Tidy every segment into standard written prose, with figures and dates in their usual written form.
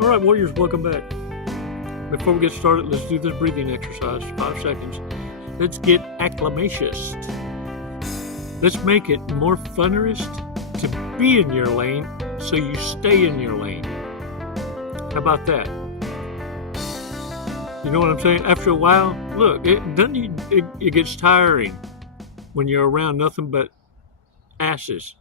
All right, warriors, welcome back. Before we get started, let's do this breathing exercise. 5 seconds. Let's get acclimatious. Let's make it more funnerist to be in your lane so you stay in your lane. How about that? You know what I'm saying? After a while, look, it gets tiring when you're around nothing but asses.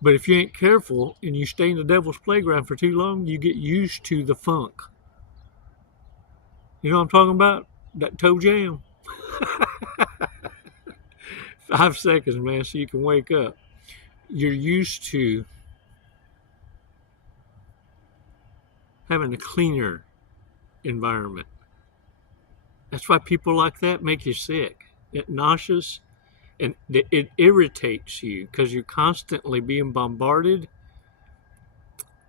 But if you ain't careful and you stay in the devil's playground for too long, you get used to the funk. You know what I'm talking about? That toe jam. 5 seconds, man, so you can wake up. You're used to having a cleaner environment. That's why people like that make you sick. It nauseous. And it irritates you because you're constantly being bombarded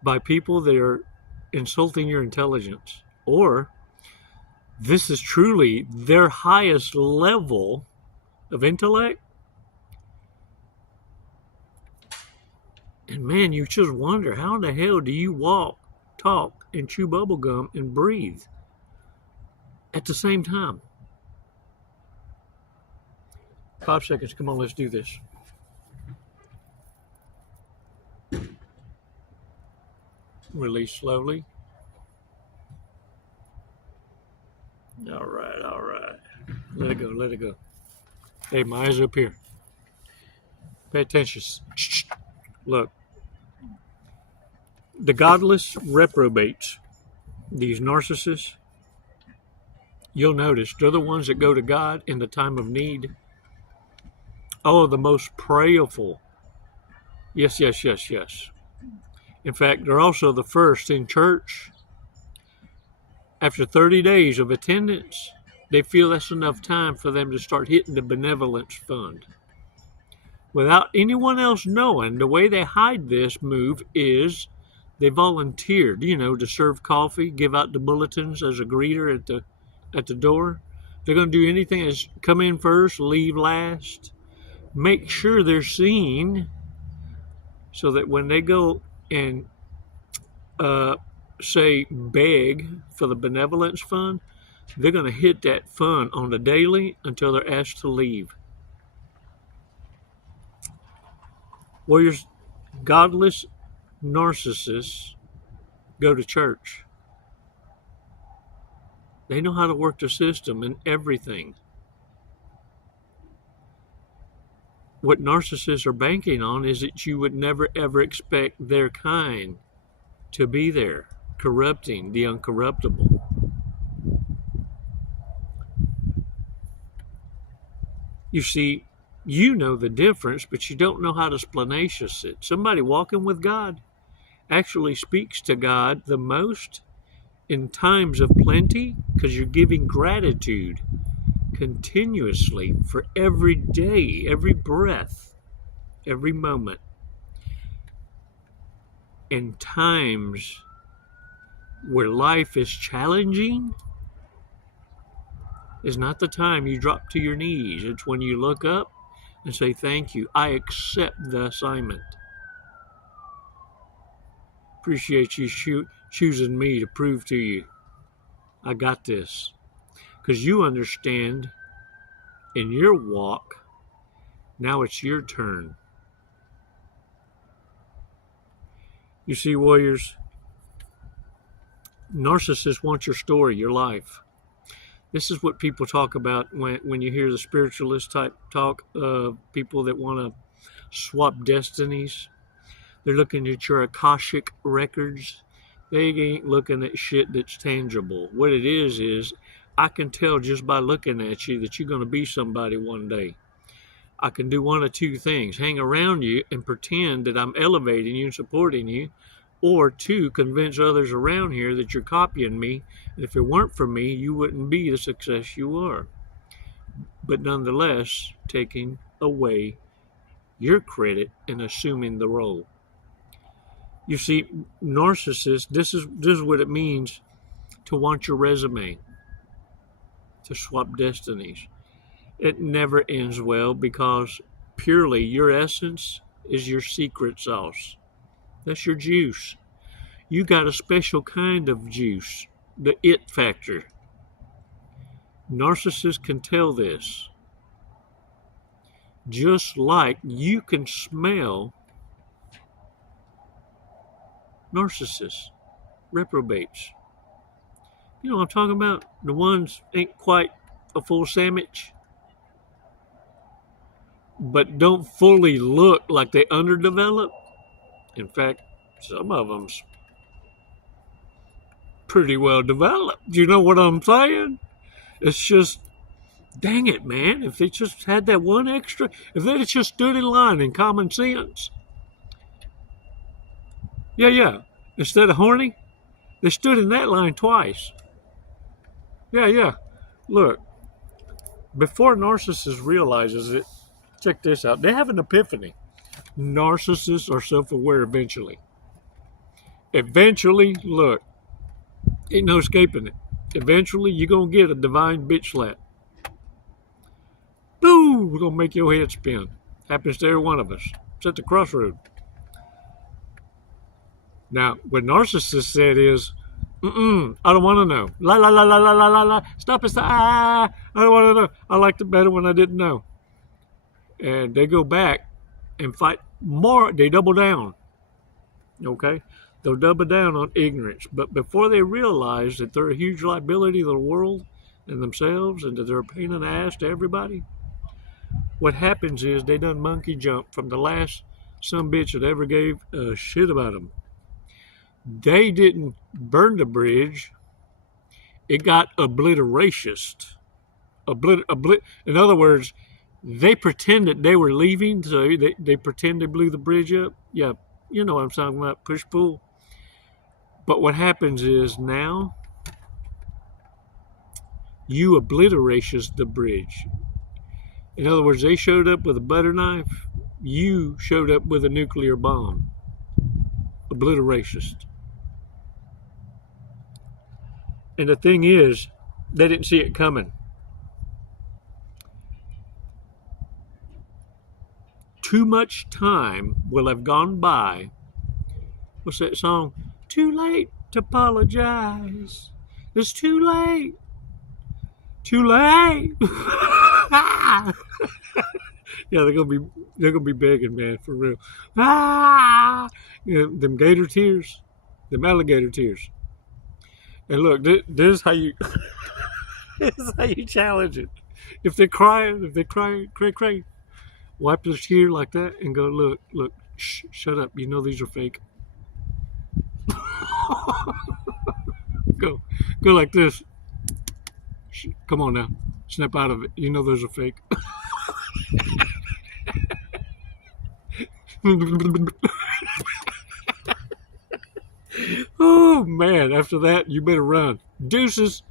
by people that are insulting your intelligence. Or this is truly their highest level of intellect. And man, you just wonder, how in the hell do you walk, talk, and chew bubble gum and breathe at the same time? 5 seconds. Come on, let's do this. Release slowly. All right. Let it go. Hey, my eyes up here. Pay attention. Look. The godless reprobates, these narcissists, you'll notice they're the ones that go to God in the time of need. Oh, the most prayerful. Yes. In fact, they're also the first in church. After 30 days of attendance, they feel that's enough time for them to start hitting the benevolence fund. Without anyone else knowing, the way they hide this move is they volunteered, to serve coffee, give out the bulletins as a greeter at the door. They're going to do anything as come in first, leave last. Make sure they're seen so that when they go and say beg for the benevolence fund, they're going to hit that fund on the daily until they're asked to leave. Warriors, godless narcissists go to church. They know how to work the system and everything. What narcissists are banking on is that you would never ever expect their kind to be there, corrupting the uncorruptible. You see, you know the difference, but you don't know how to splanacious it. Somebody walking with God actually speaks to God the most in times of plenty because you're giving gratitude continuously for every day, every breath, every moment. In times where life is challenging, is not the time you drop to your knees. It's when you look up and say, thank you, I accept the assignment. Appreciate you choosing me to prove to you I got this. Because you understand in your walk, now it's your turn. You see, warriors, narcissists want your story, your life. This is what people talk about when you hear the spiritualist type talk of people that want to swap destinies. They're looking at your Akashic records. They ain't looking at shit that's tangible. What it is I can tell just by looking at you that you're going to be somebody one day. I can do one of two things: hang around you and pretend that I'm elevating you and supporting you, or two, convince others around here that you're copying me, and if it weren't for me, you wouldn't be the success you are. But nonetheless, taking away your credit and assuming the role. You see, narcissists, this is what it means to want your resume, to swap destinies. It never ends well because purely your essence is your secret sauce. That's your juice. You got a special kind of juice, the it factor. Narcissists can tell this. Just like you can smell narcissists, reprobates. You know what I'm talking about? The ones ain't quite a full sandwich, but don't fully look like they underdeveloped. In fact, some of them's pretty well developed. You know what I'm saying? It's just, dang it, man. If they just had that one extra, if they'd have just stood in line in common sense. Yeah. Instead of horny, they stood in that line twice. Yeah. Look, before narcissist realizes it, check this out. They have an epiphany. Narcissists are self-aware eventually. Eventually, look, ain't no escaping it. Eventually, you're going to get a divine bitch slap. Boom! We're going to make your head spin. Happens to every one of us. It's at the crossroad. Now, what narcissists said is, I don't want to know. La. Stop it. I don't want to know. I liked it better when I didn't know. And they go back and fight more. They double down. Okay? They'll double down on ignorance. But before they realize that they're a huge liability to the world and themselves and that they're a pain in the ass to everybody, what happens is they done monkey jump from the last sumbitch that ever gave a shit about them. They didn't burn the bridge. It got obliterationist. In other words, they pretended they were leaving, so they pretend they blew the bridge up. Yeah, you know what I'm talking about, push-pull. But what happens is now, you obliterationist the bridge. In other words, they showed up with a butter knife. You showed up with a nuclear bomb. Obliterationist. And the thing is, they didn't see it coming. Too much time will have gone by. What's that song? Too late to apologize. It's too late. Too late. Yeah, they're gonna be begging, man, for real. You know, them gator tears, them alligator tears. And look, this is how you this is how you challenge it. If they're crying, cray, wipe their tear like that and go, look, shut up. You know these are fake. Go like this. Come on now, snap out of it. You know those are fake. Oh man, after that you better run. Deuces.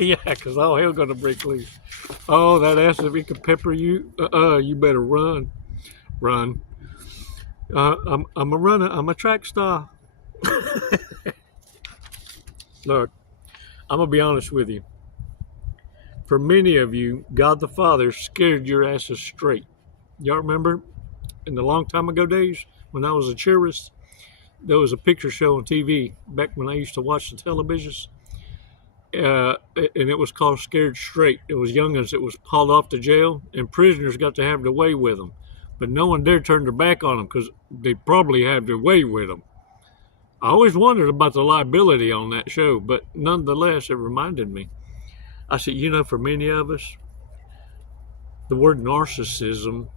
Yeah, because all hell gonna break loose. Oh, that ass, if it could pepper you, you better run. I'm a runner. I'm a track star. Look, I'm gonna be honest with you. For many of you, God the Father scared your asses straight. Y'all remember in the long time ago days when I was a cheerist, there was a picture show on TV back when I used to watch the televisions, and it was called Scared Straight. It was young'uns that was hauled off to jail, and prisoners got to have their way with them. But no one dare turn their back on them because they probably had their way with them. I always wondered about the liability on that show, but nonetheless, it reminded me. I said, you know, for many of us, the word narcissism,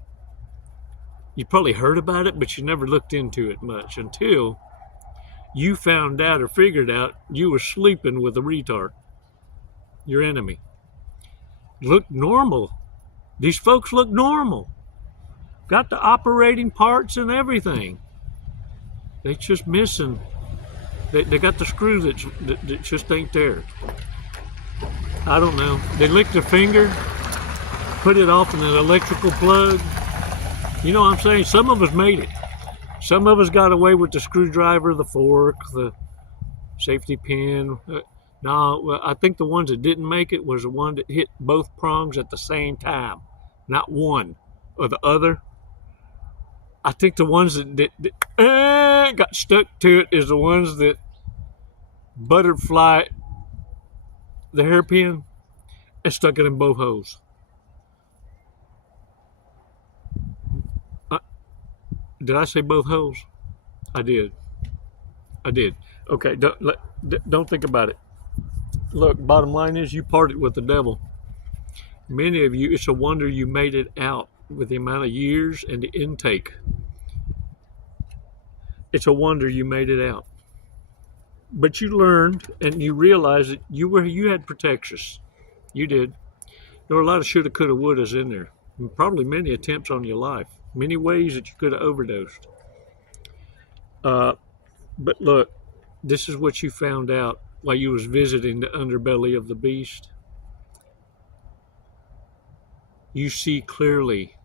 you probably heard about it, but you never looked into it much until you found out or figured out you were sleeping with a retard, your enemy. Look normal. These folks look normal. Got the operating parts and everything. They just missing. They got the screw that just ain't there. I don't know. They licked their finger, put it off in an electrical plug. You know what I'm saying? Some of us made it. Some of us got away with the screwdriver, the fork, the safety pin. No, I think the ones that didn't make it was the one that hit both prongs at the same time. Not one or the other. I think the ones that ain't got stuck to it is the ones that butterfly the hairpin and stuck it in both holes. Did I say both holes? I did. Okay, don't think about it. Look, bottom line is you parted with the devil. Many of you, it's a wonder you made it out with the amount of years and the intake. It's a wonder you made it out. But you learned and you realized that you had protections. You did. There were a lot of shoulda, coulda, wouldas in there. And probably many attempts on your life. Many ways that you could have overdosed. But look, this is what you found out while you was visiting the underbelly of the beast. You see clearly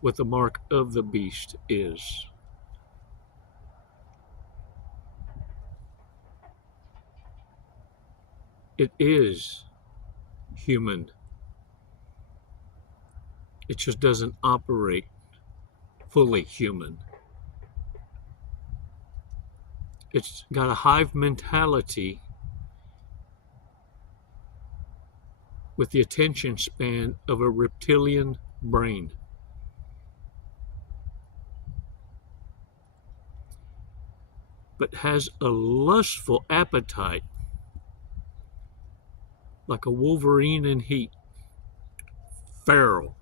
what the mark of the beast is. It is human. It just doesn't operate fully human. It's got a hive mentality with the attention span of a reptilian brain. But has a lustful appetite like a wolverine in heat. Feral.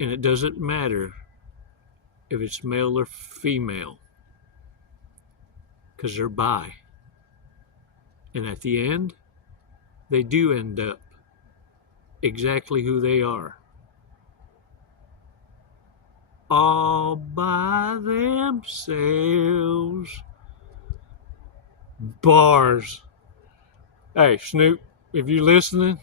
And it doesn't matter if it's male or female, because they're bi. And at the end, they do end up exactly who they are. All by themselves. Bars. Hey, Snoop, if you're listening,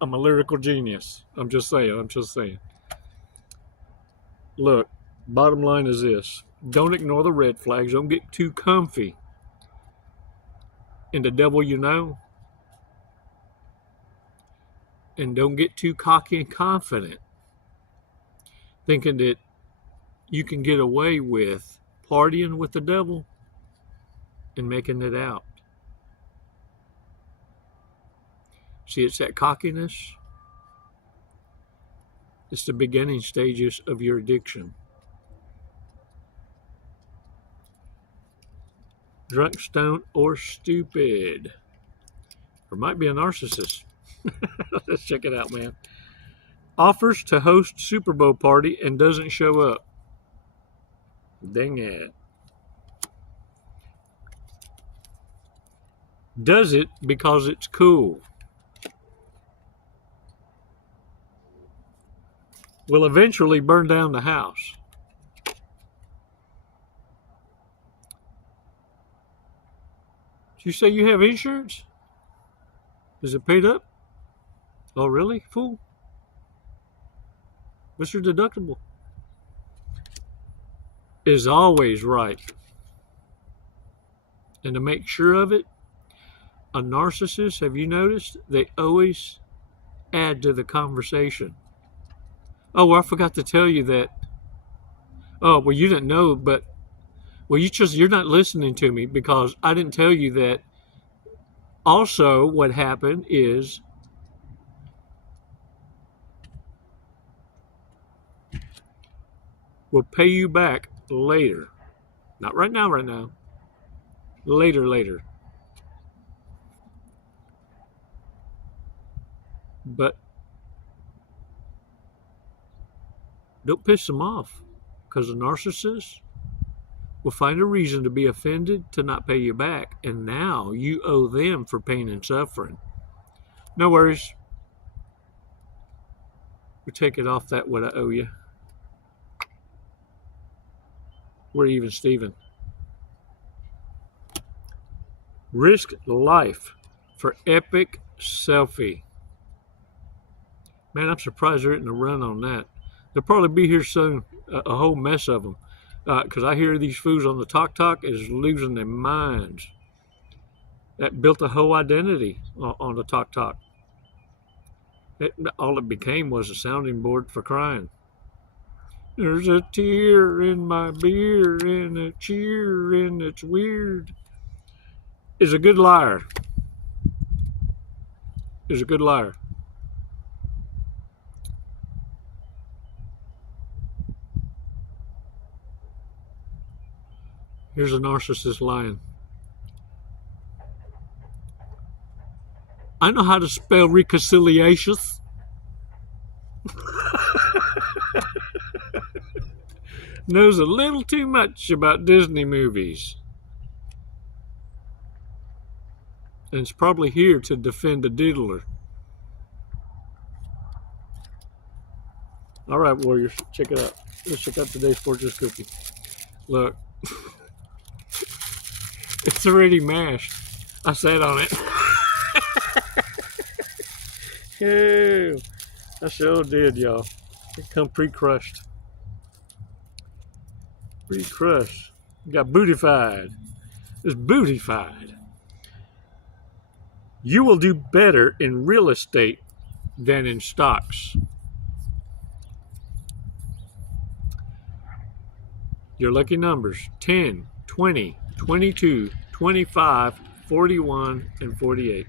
I'm a lyrical genius. I'm just saying. Look, bottom line is this. Don't ignore the red flags. Don't get too comfy in the devil you know. And don't get too cocky and confident, thinking that you can get away with partying with the devil and making it out. See, it's that cockiness. It's the beginning stages of your addiction. Drunk, stoned, or stupid. Or might be a narcissist. Let's check it out, man. Offers to host Super Bowl party and doesn't show up. Dang it. Does it because it's cool. Will eventually burn down the house. Did you say you have insurance? Is it paid up? Oh, really, fool? What's your deductible? Is always right. And to make sure of it, a narcissist, have you noticed, they always add to the conversation. Oh, well, I forgot to tell you that. Oh, well, you didn't know, but, well, you're not listening to me because I didn't tell you that. Also, what happened is we'll pay you back later. Not right now. Later. But don't piss them off, because a narcissist will find a reason to be offended to not pay you back, and now you owe them for pain and suffering. No worries. We'll take it off that what I owe you. We're even, Steven. Risk life for epic selfie. Man, I'm surprised there isn't a run on that. They'll probably be here soon, a whole mess of them. Because I hear these fools on the talk is losing their minds. That built a whole identity on the talk. All it became was a sounding board for crying. There's a tear in my beer and a cheer and it's weird. Is a good liar. Is a good liar. Here's a narcissist lying. I know how to spell reconciliations. Knows a little too much about Disney movies. And is probably here to defend a diddler. All right, warriors, check it out. Let's check out today's fortress cookie. Look. It's already mashed. I sat on it. Ew. I sure did, y'all. It come pre-crushed. Pre-crushed. Got bootified. It's bootified. You will do better in real estate than in stocks. Your lucky numbers: 10, 20, 22, 25, 41, and 48.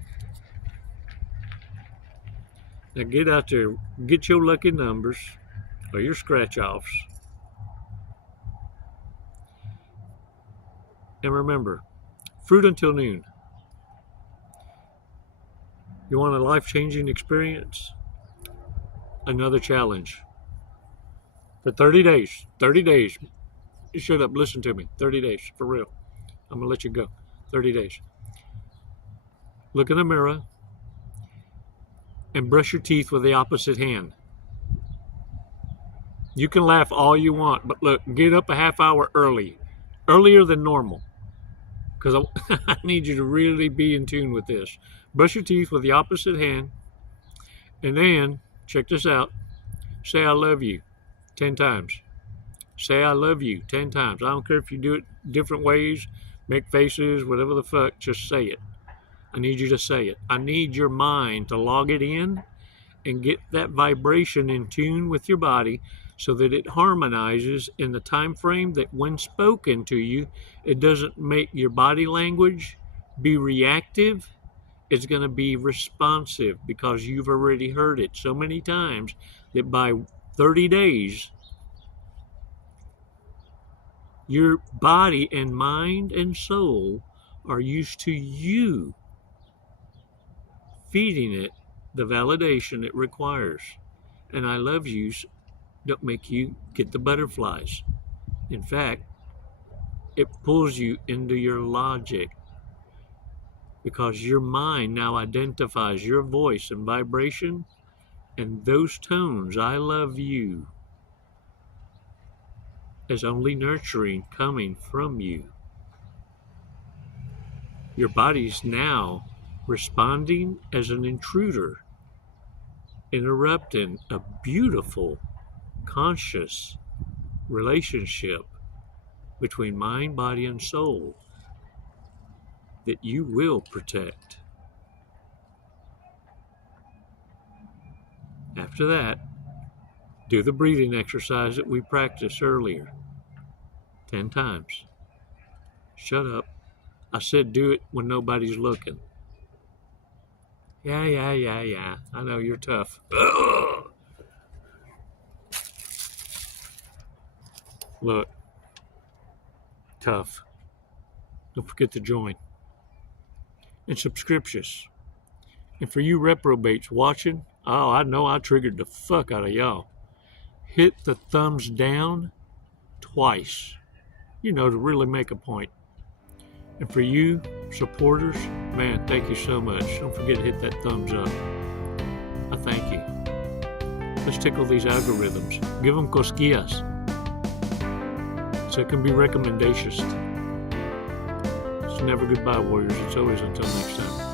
Now get out there, get your lucky numbers or your scratch-offs. And remember, fruit until noon. You want a life-changing experience? Another challenge. For 30 days. 30 days. You shut up, listen to me. 30 days, for real. I'm going to let you go. 30 days. Look in the mirror and brush your teeth with the opposite hand. You can laugh all you want, but look, get up a half hour early. Earlier than normal. Because I need you to really be in tune with this. Brush your teeth with the opposite hand. And then, check this out. Say I love you 10 times. Say I love you 10 times. I don't care if you do it different ways, make faces, whatever the fuck, just say it. I need you to say it. I need your mind to log it in and get that vibration in tune with your body so that it harmonizes in the time frame that when spoken to you, it doesn't make your body language be reactive. It's going to be responsive because you've already heard it so many times that by 30 days, your body and mind and soul are used to you feeding it the validation it requires. And I love you don't make you get the butterflies. In fact, it pulls you into your logic because your mind now identifies your voice and vibration and those tones, I love you, as only nurturing coming from you. Your body's now responding as an intruder, interrupting a beautiful, conscious relationship between mind, body, and soul that you will protect. After that, do the breathing exercise that we practiced earlier. 10 times. Shut up. I said do it when nobody's looking. Yeah. I know you're tough. Ugh. Look. Tough. Don't forget to join. And subscriptions. And for you reprobates watching, oh, I know I triggered the fuck out of y'all. Hit the thumbs down twice, to really make a point. And for you supporters, man, thank you so much. Don't forget to hit that thumbs up. I thank you. Let's tickle these algorithms. Give them cosquillas so it can be recommendations. It's never goodbye, warriors. It's always until next time.